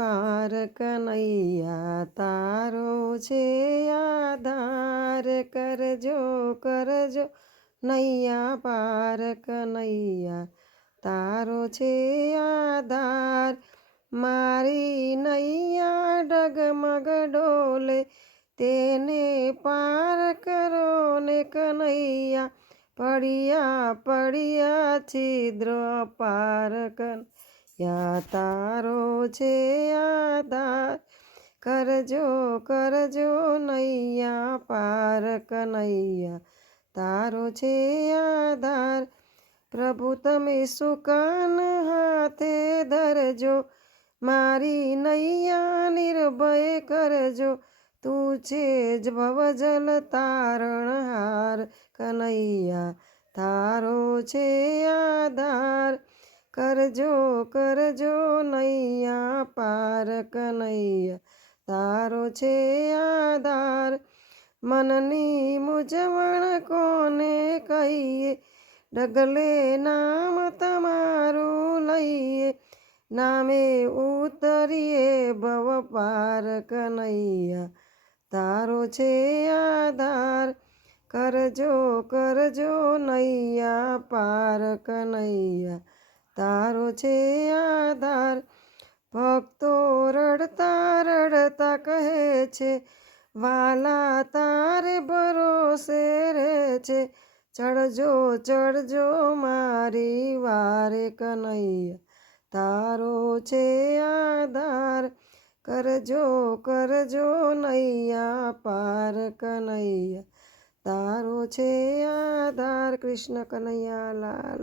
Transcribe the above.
પાર કનૈયા તારો છે આધાર કરજો કરજો નૈયા પાર કનૈયા તારો છે આધાર મારી નૈયા ડગમગ ડોલે તેને પાર કરો ને કનૈયા પડ્યા પડ્યા છિદ્ર પાર કનૈયા તારો છે આધાર કરજો કરજો નૈયા પાર કનૈયા તારો છે આધાર પ્રભુ તમે સુકાન હાથે ધરજો મારી નૈયા નિર્ભય કરજો તું છે જ ભવજલ તારણહાર કનૈયા તારો છે આધાર કરજો કરજો નૈયા પાર કનૈયા તારો છે આધાર મનની મૂંઝવણ કોને કહીએ ડગલે નામ તમારું લઈએ નામે ઉતરીએ ભવ પાર કનૈયા તારો છે આધાર કરજો કરજો નૈયા પાર કનૈયા તારો છે આધાર ભક્તો રડતા રડતા કહે છે વાલા તારે ભરોસે રહે છે ચડજો ચડજો મારી વારે કનૈયા તારો છે આધાર કરજો કરજો નૈયા પાર કનૈયા તારો છે આધાર કૃષ્ણ કનૈયા લાલ